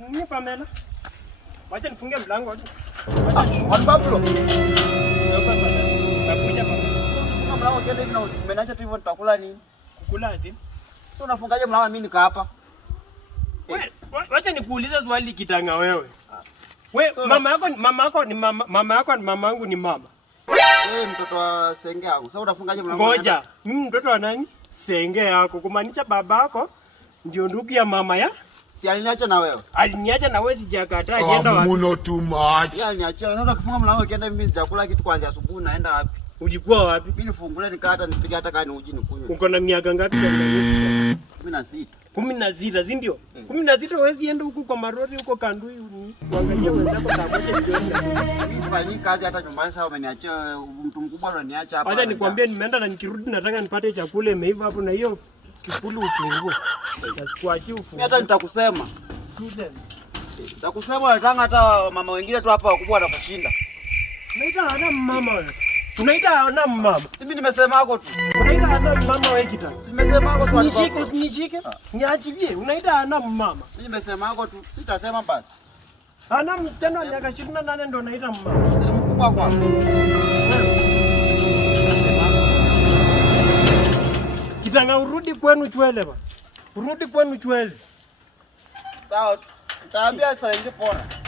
Ni Pamela. Wacha nifunge mlango tu. Wacha Pablo. Nakuja Pamela. Kama mlango kiende hivi na umenacha tu hivyo nitakula nini? Kukula aje? Sio unafungaje mlango mimi nika hapa? Wacha nikuulize swali kitanga wewe. Wewe mama yako ni mamangu ni mama. Wewe mtoto wa senge yangu. Sasa unafungaje mlango? Ngoja. Mimi mtoto wa nani? Senge yako. Kumaanisha baba yako ndio ndugu ya mama ya? Si aliniacha na wewe. Aliniacha na wewe sijakataa yenda wapi? Muno too much. Yeye aliniacha. Sasa kufunga mlango kiende mimi sijakula kitu kuanzia asubuhi naenda wapi? Ulikuwa wapi? Mimi nifungulie nikata nipige hata kani uji nikunywe. Uko na miaka ngapi ndani? 16. 16, si ndio? 16 huwezi enda huko kwa marori huko Kandui uangalie wenzako pamoja jioni. Sifanyi kazi hata nyumbani sasa umeniachia mtu mkubwa ananiacha hapa. Acha nikwambie nimeenda na nikirudi nataka nipate chakula imeiva hapo na hiyo kifulu ufungue. Nasikuachia ufungue. Mimi hata nitakusema. Nitakusema nataka hata mama wengine tu hapa wakubwa watakushinda. Unaita hana mama wewe. Unaita hana mama. Mimi nimesema hako tu. Unaita hana mama wewe kita. Nimesema hako tu. Nishike. Niachilie. Unaita hana mama. Mimi nimesema hako tu. Sitasema basi. Hana msichana wa miaka 28 ndio unaita mama. Si mkubwa kwa. Kitanga urudi kwenu Chwele ba. Urudi kwenu Chwele. Sawa tu. Nitaambia sasa hivi pona.